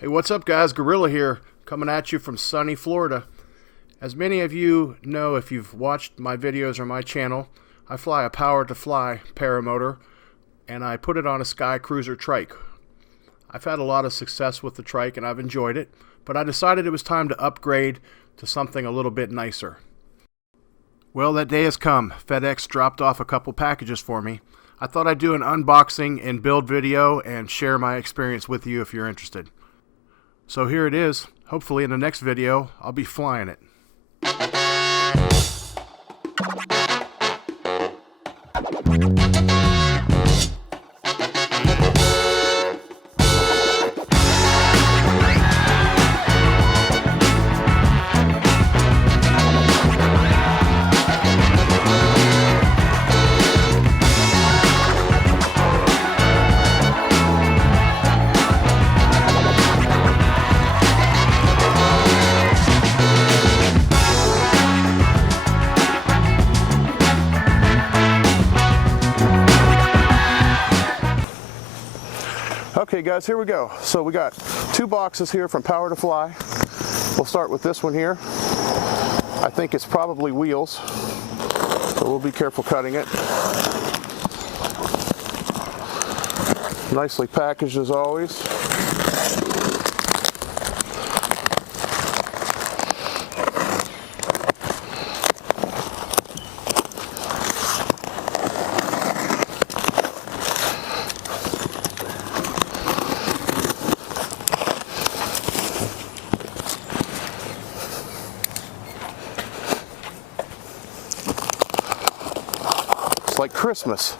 Hey, what's up guys? Gorilla here, coming at you from sunny Florida. As many of you know if you've watched my videos or my channel, I fly a Power2Fly paramotor and I put it on a Sky Cruiser trike. I've had a lot of success with the trike and I've enjoyed it, but I decided it was time to upgrade to something a little bit nicer. Well, that day has come. FedEx dropped off a couple packages for me. I thought I'd do an unboxing and build video and share my experience with you if you're interested. So here it is. Hopefully in the next video, I'll be flying it. Okay guys, here we go. So we got two boxes here from Power2Fly. We'll start with this one here. I think it's probably wheels, so we'll be careful cutting it. Nicely packaged as always. Like Christmas.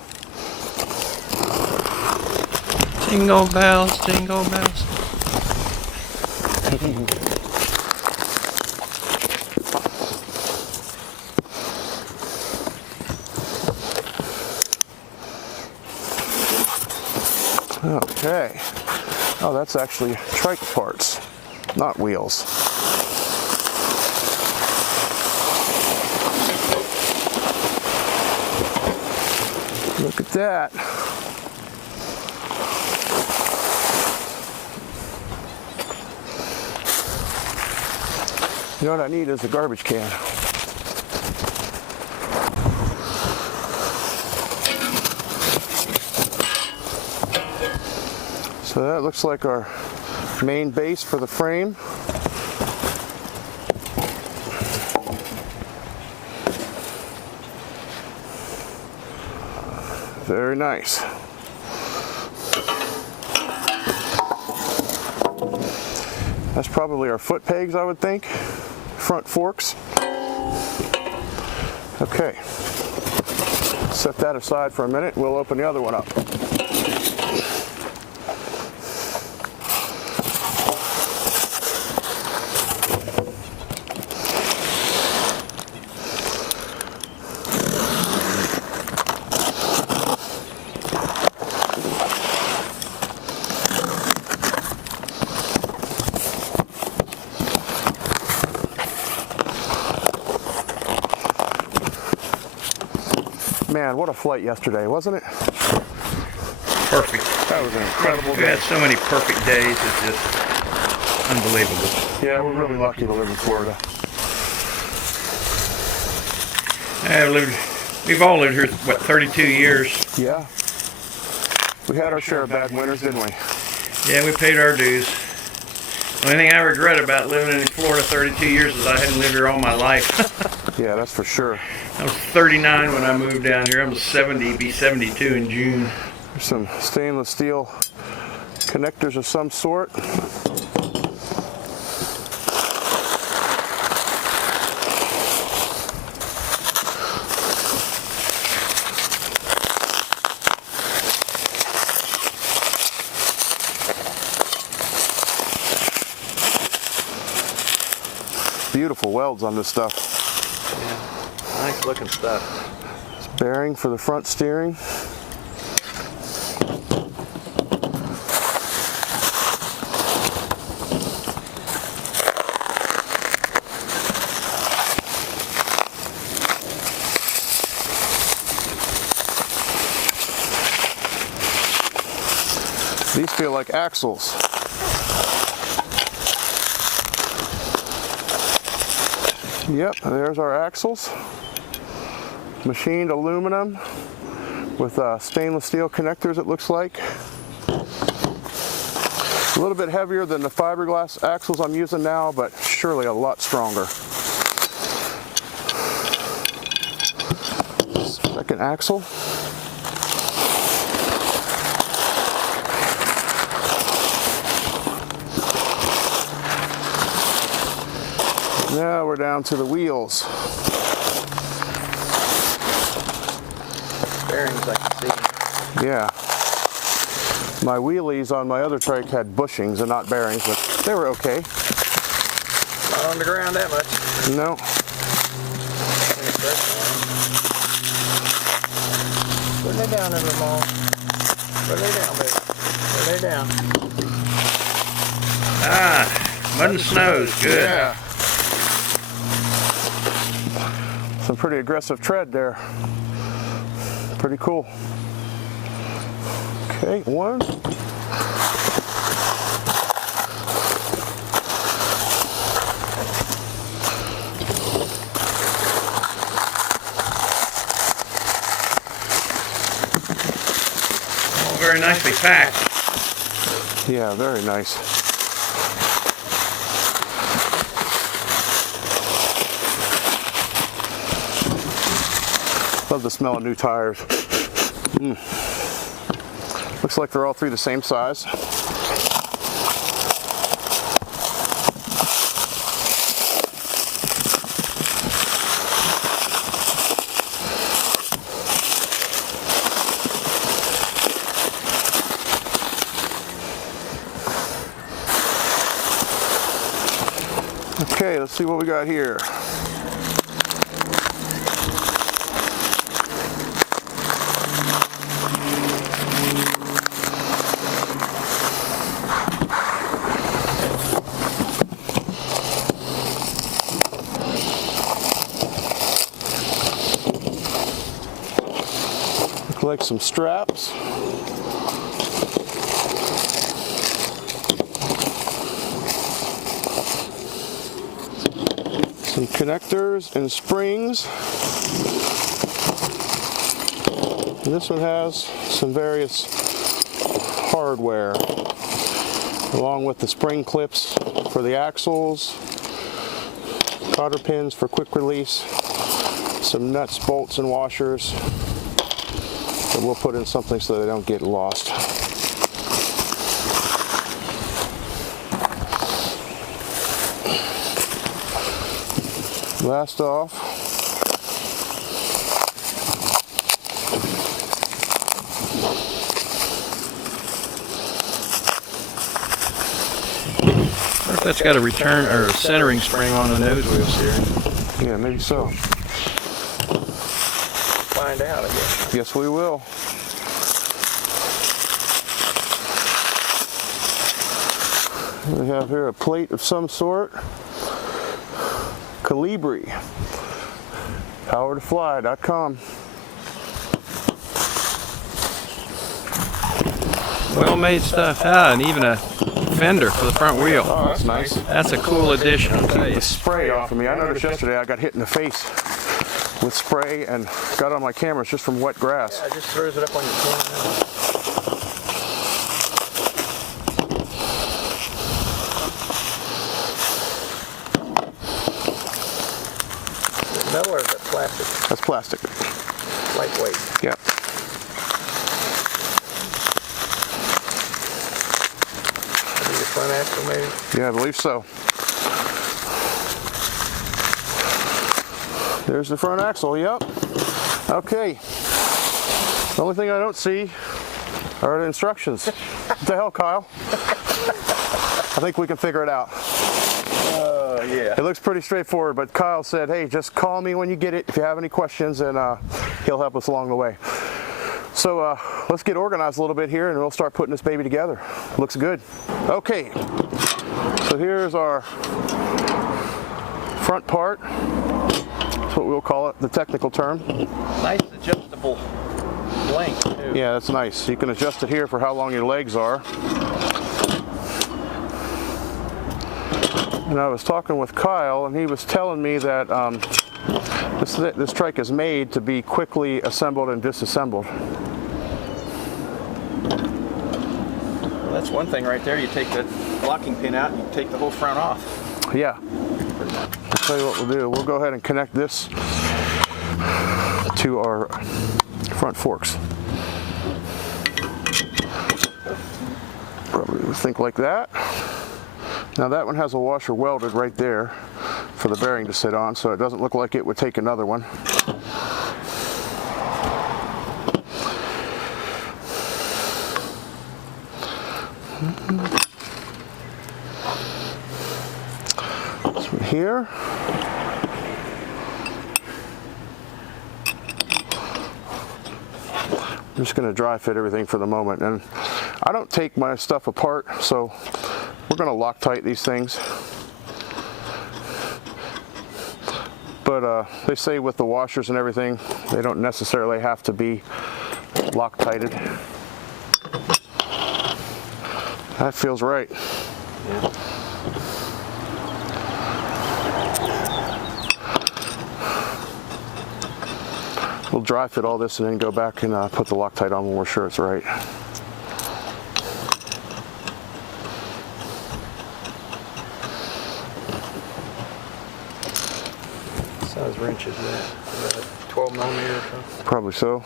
Jingle bells, jingle bells. Okay. Oh, that's actually trike parts, not wheels. Look at that. You know what I need is a garbage can. So that looks like our main base for the frame. Very nice. That's probably our foot pegs, I would think. Front forks. Okay. Set that aside for a minute. We'll open the other one up. Man, what a flight yesterday, wasn't it? Perfect. That was an incredible We day. had so many perfect days, it's just unbelievable. Yeah, we're really lucky to live in Florida. We've all lived here, what, 32 years? Yeah. We had our share of bad winters, didn't we? Yeah, we paid our dues. The only thing I regret about living in Florida 32 years is I hadn't lived here all my life. Yeah, that's for sure. I was 39 when I moved down here. I'm 70, be 72 in June. There's some stainless steel connectors of some sort. Beautiful welds on this stuff. Yeah, nice looking stuff. It's bearing for the front steering. These feel like axles. Yep, there's our axles. Machined aluminum with stainless steel connectors, it looks like. A little bit heavier than the fiberglass axles I'm using now, but surely a lot stronger. Second axle. Now we're down to the wheels. Bearings I can see. Yeah. My wheelies on my other trike had bushings and not bearings, but they were okay. Not on the ground that much. No. Put they down in the mall. Put they down, baby. Put they down. Ah, mud and snow's good. Yeah. Some pretty aggressive tread there. Pretty cool. Okay, one. Oh, very nicely packed. Yeah, very nice. Love the smell of new tires. Looks like they're all three the same size. Okay, let's see what we got here. Like some straps. Some connectors and springs. And this one has some various hardware, along with the spring clips for the axles, cotter pins for quick release, some nuts, bolts, and washers. But we'll put in something so they don't get lost. Last off, I wonder if that's got a return or a centering spring on the nose wheels here. yeah, maybe so. Find out, I guess. Yes, we will. We have here a plate of some sort. Colibri. Power2Fly.com. Well-made stuff. Ah, and even a fender for the front wheel. Oh, that's nice. That's a cool addition, I'll tell you. The spray off of me. I noticed yesterday I got hit in the face with spray and got on my cameras just from wet grass. Yeah, it just throws it up on your camera. Metal or is that plastic? That's plastic. Lightweight. Yeah. Maybe the front axle, maybe? Yeah, I believe so. There's the front axle, yep. Okay. The only thing I don't see are the instructions. What the hell, Kyle? I think we can figure it out. Yeah. It looks pretty straightforward, but Kyle said, hey, just call me when you get it if you have any questions, and he'll help us along the way. So let's get organized a little bit here, and we'll start putting this baby together. Looks good. Okay, so here's our front part. That's what we'll call it, the technical term. Nice adjustable length, too. Yeah, that's nice. You can adjust it here for how long your legs are. And I was talking with Kyle, and he was telling me that this trike is made to be quickly assembled and disassembled. Well, that's one thing right there. You take the locking pin out and you take the whole front off. Yeah. I'll tell you what we'll do. We'll go ahead and connect this to our front forks. Probably think like that. Now that one has a washer welded right there for the bearing to sit on, so it doesn't look like it would take another one. This one here. I'm just going to dry fit everything for the moment, and I don't take my stuff apart, so we're going to Loctite these things. But they say with the washers and everything, they don't necessarily have to be Loctited. That feels right. Yeah. We'll dry fit all this and then go back and put the Loctite on when we're sure it's right. What size wrench is that? About 12 millimeter or so? Probably so.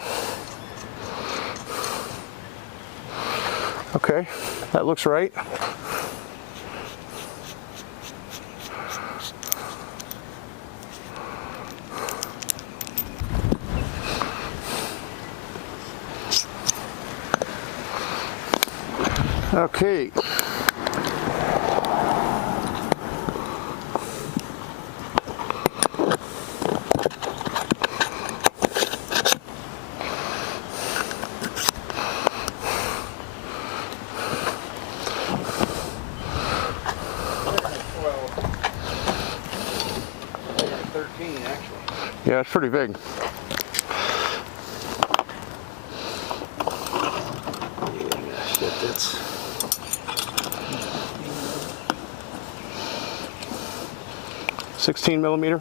Okay, that looks right. Okay. Yeah, it's pretty big. That's 16 millimeter.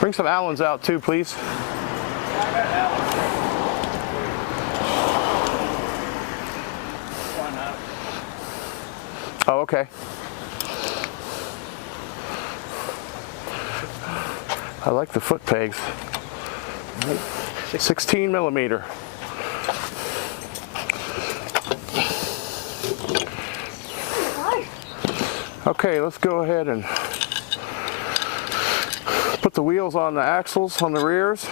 Bring some Allens out too, please. Oh, okay. I like the foot pegs. 16 millimeter. Okay, let's go ahead and put the wheels on the axles on the rears.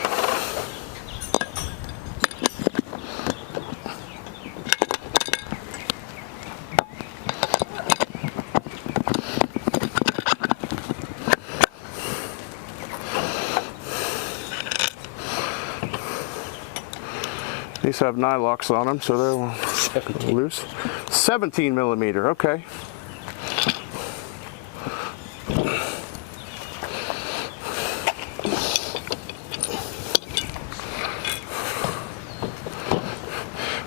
These have nylocks on them, so they're loose. 17 millimeter, okay.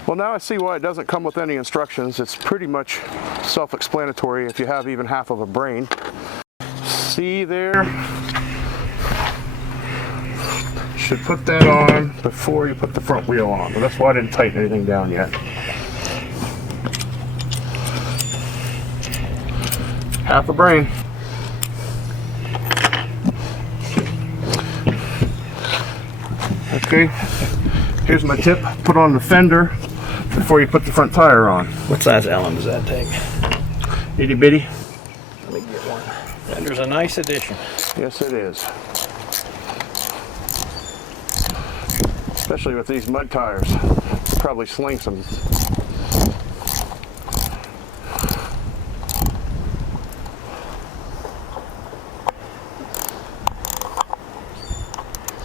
Well, now I see why it doesn't come with any instructions. It's pretty much self-explanatory if you have even half of a brain. See there? Should put that on before you put the front wheel on, but that's why I didn't tighten anything down yet. Half a brain. Okay, here's my tip. Put on the fender before you put the front tire on. What size Allen does that take? Itty bitty. Let me get one. Fender's a nice addition. Yes, it is. Especially with these mud tires. Probably sling some.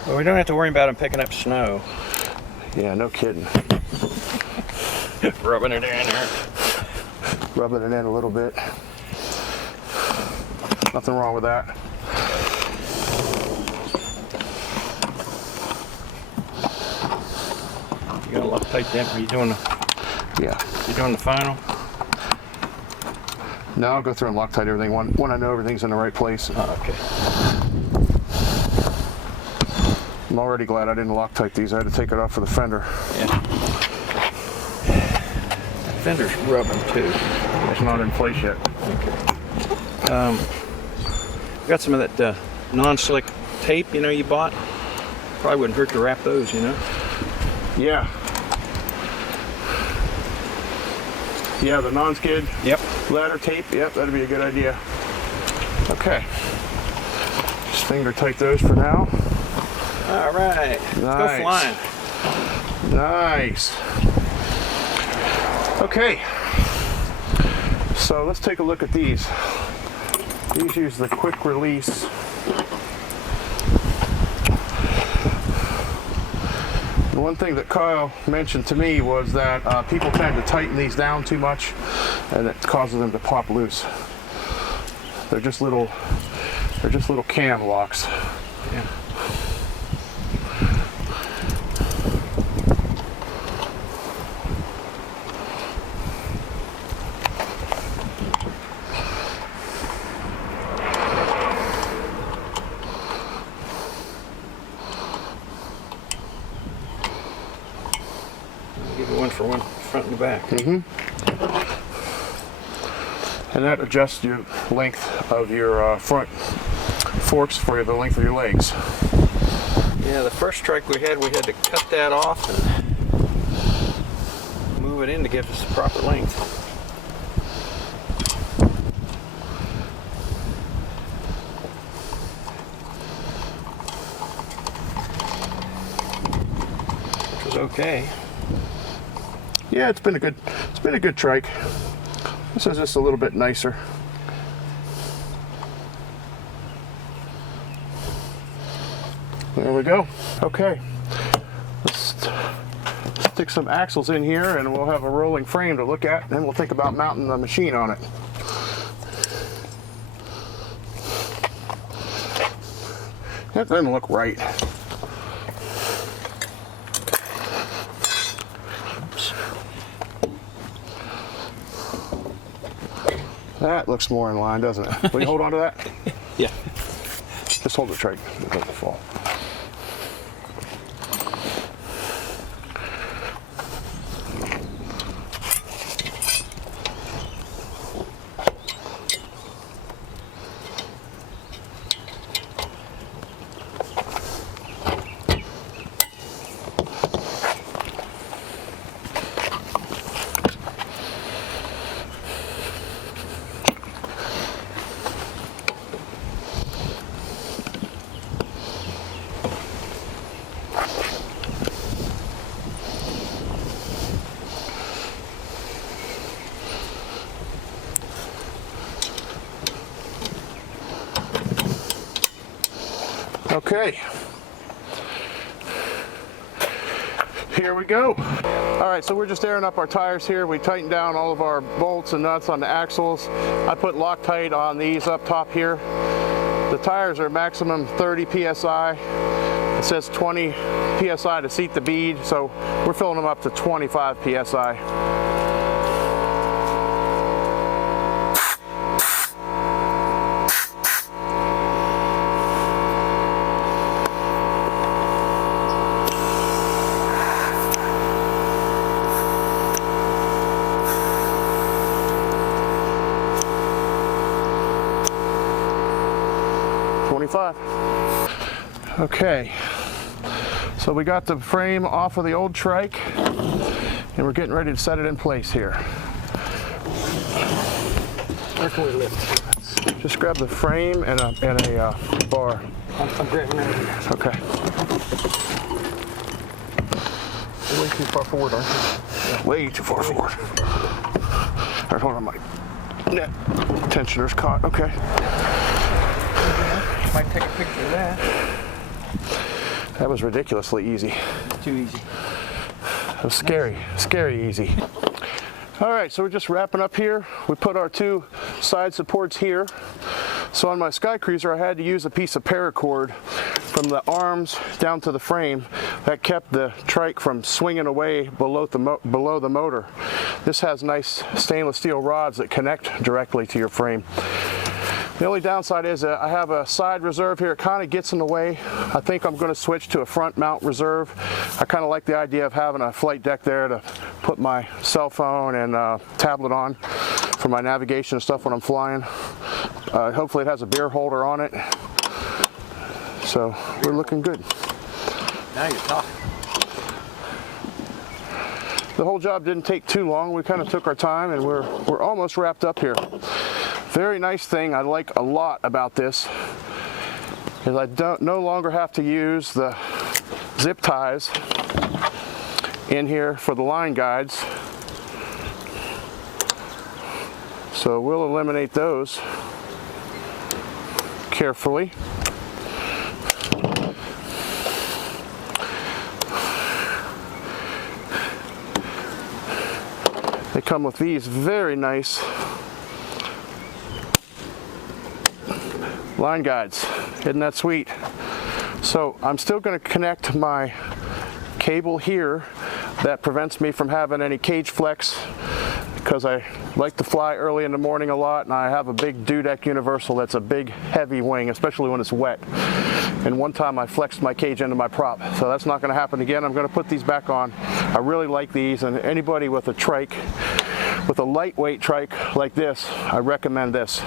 Well, we don't have to worry about them picking up snow. Yeah, no kidding. Rubbing it in there. Rubbing it in a little bit. Nothing wrong with that. Loctite them. Are you doing the? Yeah. You doing the final? No, I'll go through and Loctite everything when I know everything's in the right place. Oh, okay. I'm already glad I didn't Loctite these. I had to take it off for the fender. Yeah. Fender's rubbing too. It's not in place yet. Okay. Got some of that non-slick tape, you know, you bought. Probably wouldn't hurt to wrap those, you know. Yeah. Yeah, the non-skid. Yep. Ladder tape. Yep, that'd be a good idea. Okay. Just finger tight those for now. All right. Nice. Let's go flying. Nice. Okay. So let's take a look at these. These use the quick release. The one thing that Kyle mentioned to me was that people tend to tighten these down too much, and it causes them to pop loose. They're just little cam locks. Yeah. For one front and the back. Mm-hmm. And that adjusts your length of your front forks for the length of your legs. Yeah, the first trike we had to cut that off and move it in to give us the proper length. Which was okay. Yeah, it's been a good trike. This is just a little bit nicer. There we go. Okay. Let's stick some axles in here and we'll have a rolling frame to look at, and then we'll think about mounting the machine on it. That doesn't look right. That looks more in line, doesn't it? Will you hold on to that? Yeah. Just hold the trike. It doesn't fall. Okay, here we go. All right, so we're just airing up our tires here. We tightened down all of our bolts and nuts on the axles. I put Loctite on these up top here. The tires are maximum 30 PSI. It says 20 PSI to seat the bead, so we're filling them up to 25 PSI. Okay, so we got the frame off of the old trike and we're getting ready to set it in place here. Where can we lift? Just grab the frame and a bar. I'm grabbing it. Okay. You're way too far forward, aren't you? Yeah. Way too far forward. All right, hold on, my net tensioner's caught. Okay. Might take a picture of that. That was ridiculously easy. Too easy. It was scary, scary easy. All right, so we're just wrapping up here. We put our two side supports here. So on my Sky Cruiser, I had to use a piece of paracord from the arms down to the frame that kept the trike from swinging away below the motor. This has nice stainless steel rods that connect directly to your frame. The only downside is that I have a side reserve here. It kind of gets in the way. I think I'm going to switch to a front mount reserve. I kind of like the idea of having a flight deck there to put my cell phone and tablet on for my navigation and stuff when I'm flying. Hopefully it has a beer holder on it. So we're looking good. Now you're talking. The whole job didn't take too long. We kind of took our time and we're almost wrapped up here. Very nice thing I like a lot about this is I no longer have to use the zip ties in here for the line guides. So we'll eliminate those carefully. They come with these very nice line guides. Isn't that sweet? So I'm still going to connect my cable here that prevents me from having any cage flex, because I like to fly early in the morning a lot, and I have a big Dudek Universal that's a big heavy wing, especially when it's wet. And one time I flexed my cage into my prop, so that's not going to happen again. I'm going to put these back on. I really like these, and anybody with a trike, with a lightweight trike like this, I recommend this.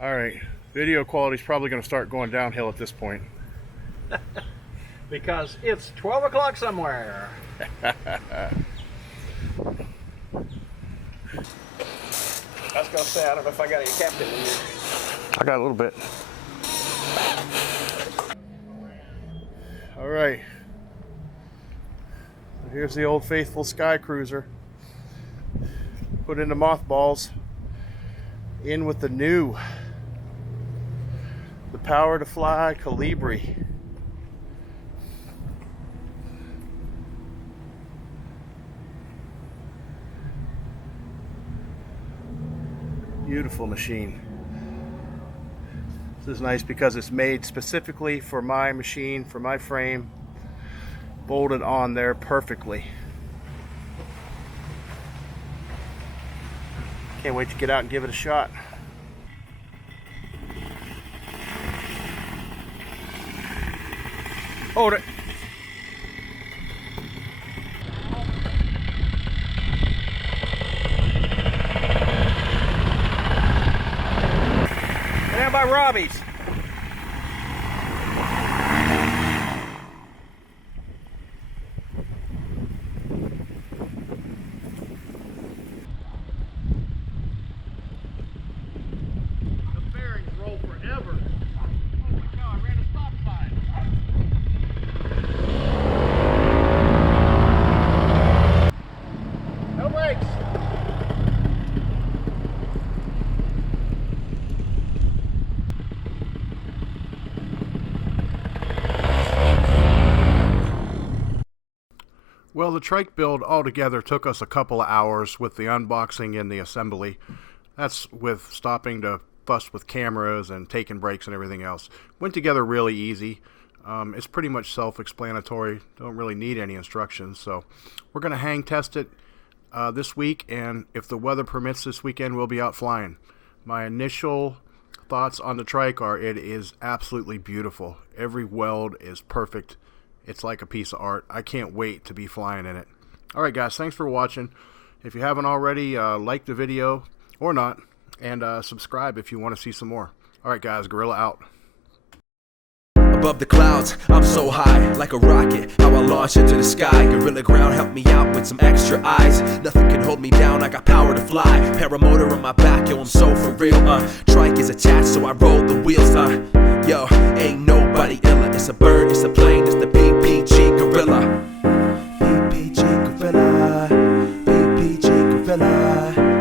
All right, video quality is probably going to start going downhill at this point. Because it's 12 o'clock somewhere. I was going to say, I don't know if I got any captain in here. I got a little bit. All right. Here's the old faithful Sky Cruiser. Put into mothballs. In with the new. The Power2Fly Colibri. Beautiful machine. This is nice because it's made specifically for my machine, for my frame, bolted on there perfectly. Can't wait to get out and give it a shot. Hold it. Down by Robbie's. The bearings roll forever. Oh my God, I ran a stop sign. No brakes. Well, the trike build altogether took us a couple of hours with the unboxing and the assembly. That's with stopping to fuss with cameras and taking breaks and everything else. Went together really easy. It's pretty much self-explanatory. Don't really need any instructions. So we're going to hang test it this week, and if the weather permits this weekend, we'll be out flying. My initial thoughts on the trike are it is absolutely beautiful. Every weld is perfect. It's like a piece of art. I can't wait to be flying in it. Alright guys, thanks for watching. If you haven't already, like the video, or not, and subscribe if you want to see some more. Alright guys, Gorilla out. Above the clouds, I'm so high, like a rocket, how I launch into the sky. Gorilla ground, help me out with some extra eyes. Nothing can hold me down, I got power to fly. Paramotor on my back, yo, I'm so for real. Trike is attached, so I roll the wheels. Yo, ain't nobody illa. It's a bird, it's a plane, it's the PPG Gorilla. PPG Gorilla, PPG Gorilla.